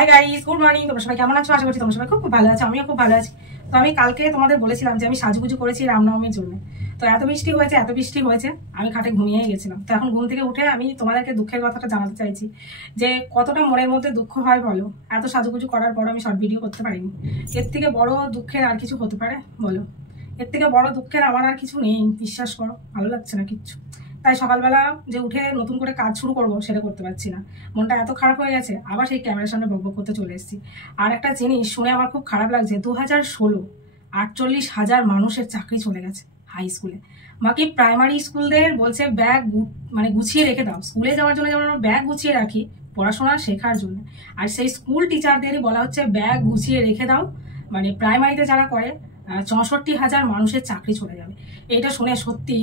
Hi guys, good morning. তোমরা সবাই কেমন আছো? আশা করছি তোমরা সবাই খুব ভালো আছো। আমিও খুব ভালো আছি। তো আমি কালকে তোমাদের বলেছিলাম যে আমি সাজুগুজু করেছি রামনবমীর জন্য। তো এত বৃষ্টি হয়েছে আমি খাটে ঘুমিয়েই গেছিলাম। তো এখন ঘুম থেকে উঠে আমি তোমাদেরকে দুঃখের কথাটা জানাতে চাইছি যে কতটা মনের মধ্যে দুঃখ হয় বলো। এত সাজুগুজু করার পর আমি শর্ট ভিডিও করতে পারিনি। এর থেকে বড় দুঃখের আর কিছু হতে পারে বলো? এর থেকে বড় দুঃখের আমার আর কিছু নেই, বিশ্বাস করো। ভালো লাগছে না কিচ্ছু। তাই সকালবেলা যে উঠে নতুন করে কাজ শুরু করব সেটা করতে পারছি না। মনটা এত খারাপ হয়ে গেছে, আবার সেই ক্যামেরার সামনে বকবক করতে চলে এসেছি। আর একটা জিনিস শুনে আমার খুব খারাপ লাগছে, 2016 48,000 মানুষের চাকরি চলে গেছে হাই স্কুলে। বাকি প্রাইমারি স্কুলদের বলছে ব্যাগ গুছিয়ে রেখে দাও। স্কুলে যাওয়ার জন্য যেমন আমরা ব্যাগ গুছিয়ে রাখি পড়াশোনা শেখার জন্য, আর সেই স্কুল টিচারদেরই বলা হচ্ছে ব্যাগ গুছিয়ে রেখে দাও। প্রাইমারিতে যারা করে 64,000 মানুষের চাকরি চলে যাবে। এটা শুনে সত্যি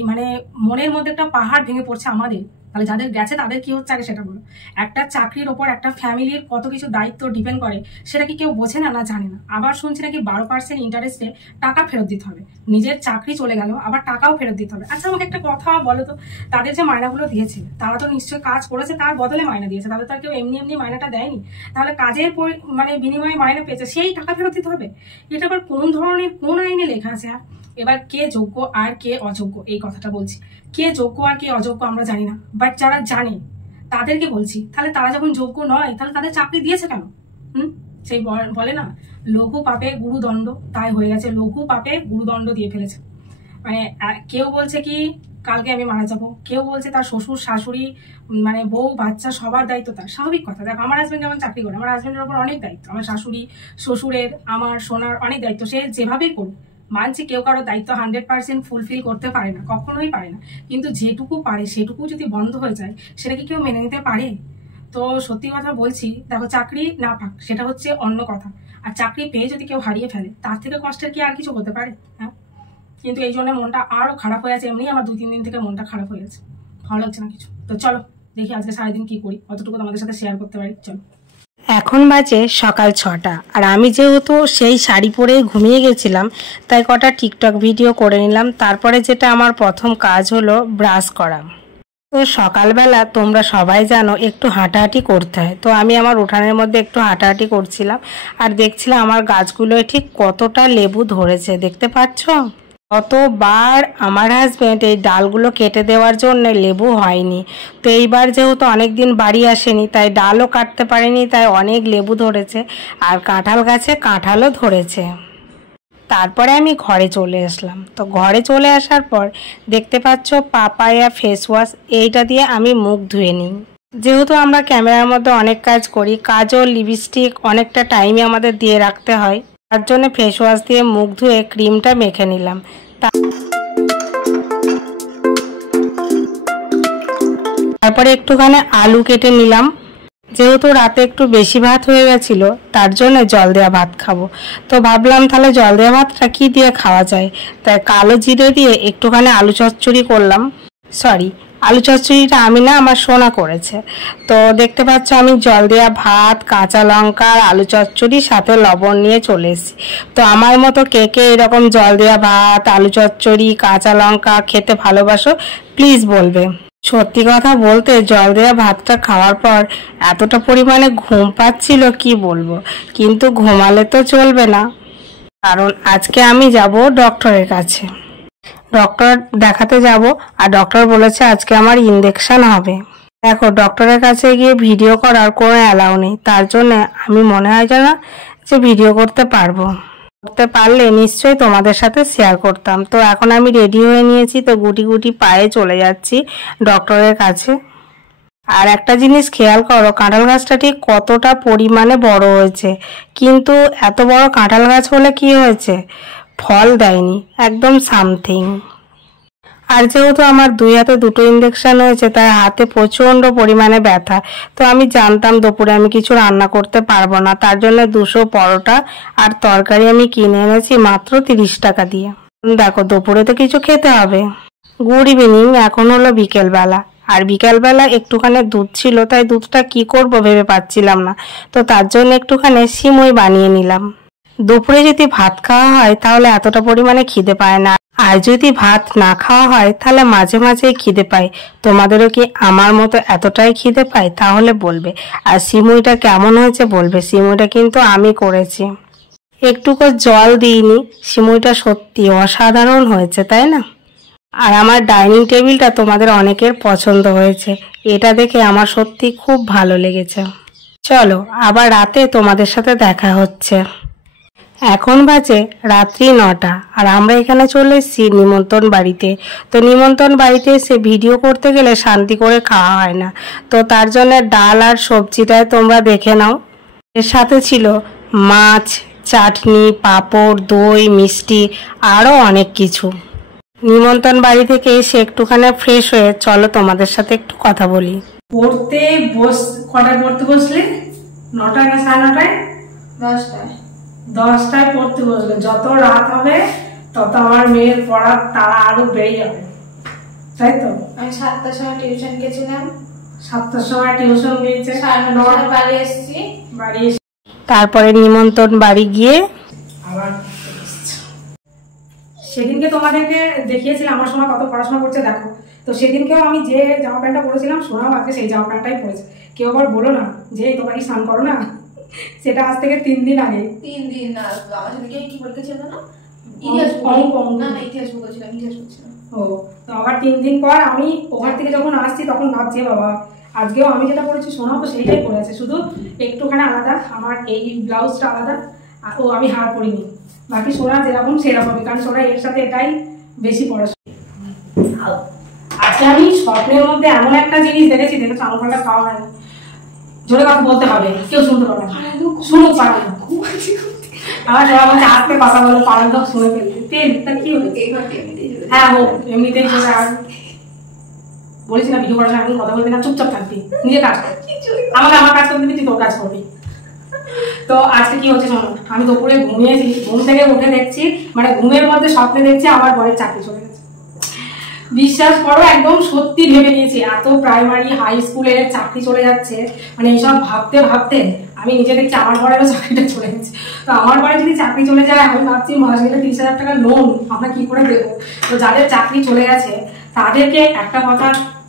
মনের মধ্যে একটা পাহাড় ভেঙে পড়ছে আমাদের। তাহলে যাদের গেছে তাদের কি হচ্ছে আগে সেটা বলো। একটা চাকরির ওপর একটা ফ্যামিলির কত কিছু দায়িত্ব ডিপেন্ড করে, সেটা কি কেউ বোঝে না, না জানে না। আবার শুনছি নাকি 12% ইন্টারেস্টে টাকা ফেরত দিতে হবে। নিজের চাকরি চলে গেল, আবার টাকাও ফেরত দিতে হবে। আচ্ছা আমাকে একটা কথা বলো তো, তাদের যে মায়নাগুলো দিয়েছে তারা তো নিশ্চয়ই কাজ করেছে, তার বদলে মায়না দিয়েছে। তাদের তো আর কেউ এমনি এমনি মায়নাটা দেয়নি। তাহলে কাজের বিনিময়ে মায়না পেয়েছে, সেই টাকা ফেরত দিতে হবে। এটা আবার কোন ধরনের কোন আইনে লেখা আছে? এবার কে যোগ্য আর কে অযোগ্য এই কথাটা বলছি। কে যোগ্য আর কে অযোগ্য আমরা জানি না, বাট যারা জানে তাদেরকে বলছি। তাহলে তারা যখন যোগ্য নয় তাহলে তাদের চাকরি দিয়েছে কেন? সেই বলে না, লঘু পাপে গুরুদণ্ড, তাই হয়ে গেছে। লঘু পাপে গুরুদণ্ড দিয়ে ফেলেছে। কেউ বলছে কি কালকে আমি মারা যাব, কেউ বলছে তার শ্বশুর শাশুড়ি বউ বাচ্চা সবার দায়িত্ব তার। স্বাভাবিক কথা। দেখো আমার হাজবেন্ড যেমন চাকরি করে, আমার হাজবেন্ডের ওপর অনেক দায়িত্ব। আমার শাশুড়ি শ্বশুরের আমার সোনার অনেক দায়িত্ব। সে যেভাবেই করুক, মানছি কেউ কারো দায়িত্ব 100% ফুলফিল করতে পারে না, কখনোই পারে না। কিন্তু যেটুকু পারে সেটুকু যদি বন্ধ হয়ে যায়, সেটা কি কেউ মেনে নিতে পারে? তো সত্যি কথা বলছি, দেখো চাকরি না পাক সেটা হচ্ছে অন্য কথা, আর চাকরি পেয়ে যদি কেউ হারিয়ে ফেলে তার থেকে কষ্টের কি আর কিছু হতে পারে? হ্যাঁ, কিন্তু এই জন্য মনটা আরো খারাপ হয়ে আছে। এমনি আমার 2-3 দিন থেকে মনটা খারাপ হয়ে আছে, ভালো লাগছে না কিছু। তো চলো দেখি আজকে সারাদিন কি করি, অতটুকু তোমাদের সাথে শেয়ার করতে পারি। চলো। এখন বাজে সকাল 6টা, আর আমি যেহেতু সেই শাড়ি পরে ঘুমিয়ে গেছিলাম তাই কটা টিকটক ভিডিও করে নিলাম। তারপরে যেটা আমার প্রথম কাজ হলো ব্রাশ করা। তো সকালবেলা তোমরা সবাই জানো একটু হাঁটাহাঁটি করতে হয়। তো আমি আমার উঠানের মধ্যে একটু হাঁটাহাঁটি করছিলাম আর দেখছিলাম আমার গাছগুলোয় ঠিক কতটা লেবু ধরেছে, দেখতে পাচ্ছ? কতবার আমার হাজব্যান্ড এই ডালগুলো কেটে দেওয়ার জন্য লেবু হয়নি। তো এইবার যেহেতু অনেক দিন বাড়ি আসেনি তাই ডালও কাটতে পারেনি, তাই অনেক লেবু ধরেছে। আর কাঁঠাল গাছে কাঁঠালও ধরেছে। তারপরে আমি ঘরে চলে আসলাম। তো ঘরে চলে আসার পর দেখতে পাচ্ছ পাপায়া ফেস ওয়াশ, এইটা দিয়ে আমি মুখ ধুয়ে নিই। যেহেতু আমরা ক্যামেরার মধ্যে অনেক কাজ করি, কাজল লিপস্টিক অনেকটা টাইমে আমাদের দিয়ে রাখতে হয়, তার জন্য ফেস ওয়াশ দিয়ে মুখ ধুয়ে ক্রিমটা মেখে নিলাম। তারপরে একটুখানি আলু কেটে নিলাম। যেহেতু রাতে একটু বেশি ভাত হয়ে গেছিল তার জন্য জল দেওয়া ভাত খাবো। তো ভাবলাম তাহলে জল দেওয়া ভাতটা কি দিয়ে খাওয়া যায়, তাই কালো জিরে দিয়ে একটুখানি আলু চচ্চড়ি করলাম। সরি, আলু চচ্চড়িটা আমি না, আমার সোনা করেছে। তো দেখতে পাচ্ছ আমি জল দেওয়া ভাত, কাঁচা লঙ্কা, আলু চচ্চড়ি সাথে লবণ নিয়ে চলে এসেছি। তো আমার মতো কে কে এরকম জল দেওয়া ভাত, আলু চচ্চড়ি, কাঁচা লঙ্কা খেতে ভালোবাসো প্লিজ বলবে। সত্যি কথা বলতে জল দেওয়া ভাতটা খাওয়ার পর এতটা পরিমাণে ঘুম পাচ্ছিল কি বলবো, কিন্তু ঘুমালে তো চলবে না, কারণ আজকে আমি যাব ডক্টরের কাছে। ডক্টর দেখাতে যাব, আর ডক্টর বলেছে আজকে আমার ইনজেকশন হবে। দেখো ডক্টরের কাছে গিয়ে ভিডিও করার কোনো অ্যালাউ নেই, তার জন্য আমি মনে হয় না যে ভিডিও করতে পারবো। করতে পারলে নিশ্চয়ই তোমাদের সাথে শেয়ার করতাম। তো এখন আমি রেডি হয়ে নিয়েছি, তো গুটি গুটি পায়ে চলে যাচ্ছি ডক্টরের কাছে। আর একটা জিনিস খেয়াল করো, কাঁঠাল গাছটা ঠিক কতটা পরিমাণে বড় হয়েছে, কিন্তু এত বড় কাঁঠাল গাছ হলে কি হয়েছে, ফল দেয়নি, একদম সামথিং। আর যেহেতু আমার 2 হাতে 2টো ইনজেকশন হয়েছে তাই হাতে প্রচণ্ড পরিমাণে ব্যথা। তো আমি জানতাম দুপুরে আমি কিছু রান্না করতে পারবো না, তার জন্য 200 পরোটা আর তরকারি আমি কিনে এনেছি মাত্র 30 টাকা দিয়ে। দেখো দুপুরে তো কিছু খেতে হবে। গুড ইভিনিং, এখন হলো বিকেলবেলা, আর বিকেলবেলা একটুখানি দুধ ছিল, তাই দুধটা কি করব ভেবে পাচ্ছিলাম না। তো তার জন্য একটুখানি সিমই বানিয়ে নিলাম। দুপুরে যদি ভাত খাওয়া হয় তাহলে এতটা পরিমাণে খিদে পায় না, আর যদি ভাত না খাওয়া হয় তাহলে মাঝে মাঝে খিদে পায়। তোমাদেরও কি আমার মতো এতটাই খিদে পায়? তাহলে বলবে। আর সিমুইটা কেমন হয়েছে বলবে। সিমুইটা কিন্তু আমি করেছি, একটুকু জল দিইনি। সিমুইটা সত্যি অসাধারণ হয়েছে, তাই না? আর আমার ডাইনিং টেবিলটা তোমাদের অনেকের পছন্দ হয়েছে, এটা দেখে আমার সত্যি খুব ভালো লেগেছে। চলো আবার রাতে তোমাদের সাথে দেখা হচ্ছে। এখন বাজে রাত্রি 9টা, আর আমরা এখানে চলে এসেছি নিমন্ত্রণ বাড়িতে। তো নিমন্ত্রণ বাড়িতে এসে ভিডিও করতে গেলে শান্তি করে খাওয়া হয় না, তো তার জন্য ডাল আর সবজিটায় তোমরা দেখে নাও। এর সাথে ছিল মাছ, চাটনি, পাঁপড়, দই, মিষ্টি, আরও অনেক কিছু। নিমন্ত্রণ বাড়ি থেকে এসে একটুখানি ফ্রেশ হয়ে চলো তোমাদের সাথে একটু কথা বলি। কটায় পড়তে বসলে? 9টায় না 9:30? 10টায়। 10টায় পড়তে বসলে। যত রাত হবে তত আমার মেয়ের পড়ার তাড়া আরো বেড়ে যাবে, তাই তো? আমি 7টার সময় টিউশন গেছিলাম। 7টার সময় টিউশন গিয়েছে, 9টায় বাড়ি এসেছি। বাড়ি এসে তারপরে নিমন্ত্রণ বাড়ি গিয়ে আবার সেদিনকে তোমাদেরকে দেখিয়েছিলাম আমার সময় কত পড়াশোনা করছে দেখো। তো সেদিনকেও আমি যে জামা প্যান্টটা পরেছিলাম, সোনাও আজকে সেই জামা প্যান্টটাই পরেছে। কেউ আবার বলো না যে তোমরা কি স্নান করো না, সেটা আজ থেকে 3 দিন আগে। 3 দিন না, আমার সাথে কি বলতে ছিল না? ইতিহাস না, ইতিহাস বলছিলাম, ইতিহাস বলছিলাম। ও, তো আবার 3 দিন পর আমি ওখান থেকে যখন আসছি তখন ভাবছি বাবা আজকেও আমি যেটা পরেছি সোনাও তো সেইটাই পরেছে, শুধু একটুখানি আলাদা। আমার এই ব্লাউজটা আলাদা, আর ও আমি হার পরিনি, বাকি সোনা যেরকম সেরকমই, কারণ সোনা এর সাথে এটাই বেশি পড়াশোনা। আজকে আমি স্বপ্নের মধ্যে এমন একটা জিনিস দেখেছি, দেখেছো আমার ফলটা খাওয়া হয়নি, জোরে কথা বলতে হবে, কেউ শুনতে পাবে না, শুনুক পারে না। আমার সবাই বলছে আজকে কথা বলে পাড়ার লোক শুনে ফেলবে, তেল তা কি হয়েছে? হ্যাঁ হোক, এমনিতেই চলে। আর বলেছি না ভিডিও করার সময় কথা বলবি না, চুপচাপ থাকবি, নিজে কাজ কর। আমাকে আমার কাজ করতে দিবি, তুই তোর কাজ করবি। তো আজকে কি হচ্ছে শোনো, আমি দুপুরে ঘুমিয়েছি, ঘুম থেকে উঠে দেখছি, মানে ঘুমের মধ্যে স্বপ্নে দেখছি আমার বরের চাকরি চলে গেছে। বিশ্বাস করো একদম সত্যি ভেবে নিয়েছি, এত প্রাইমারি হাই স্কুলের চাকরি চলে যাচ্ছে, মানে এইসব ভাবতে ভাবতে আমি নিজে দেখছি আমার বরেরও চাকরিটা চলে গেছে। তো আমার বরে যদি চাকরি চলে যায়, আমি ভাবছি মাস গেলে 30,000 টাকা লোন আমরা কি করে দেবো। তো যাদের চাকরি চলে গেছে তাদেরকে একটা কথা,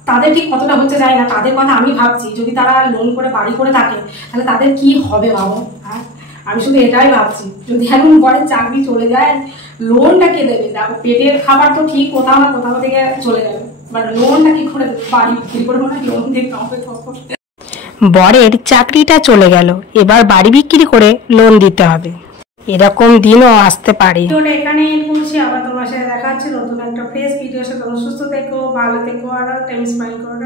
তাদের ঠিক কতটা হচ্ছে যায় না, তাদের কথা আমি ভাবছি, যদি তারা লোন করে বাড়ি করে থাকে তাহলে তাদের কি হবে ভাবো। হ্যাঁ, আমি শুধু এটাই ভাবছি, যদি এখন বরের চাকরি চলে যায় লোনটা কে দেবে? দেখো পেটের খাবার তো ঠিক কোথাও না কোথাও থেকে চলে যাবে, বাট লোনটা কি করে দেবে? বাড়ি বিক্রি করে মানে লোন দিতে হবে। বরের চাকরিটা চলে গেল, এবার বাড়ি বিক্রি করে লোন দিতে হবে, এরকম দিনও আসতে পারে। এখানে বলছি, আবার তোমার সাথে দেখা হচ্ছে নতুন একটা ফ্রেশ ভিডিওর সাথে। সুস্থ থেকো, ভালো থেকো, আর টাইম স্পেন্ড করো।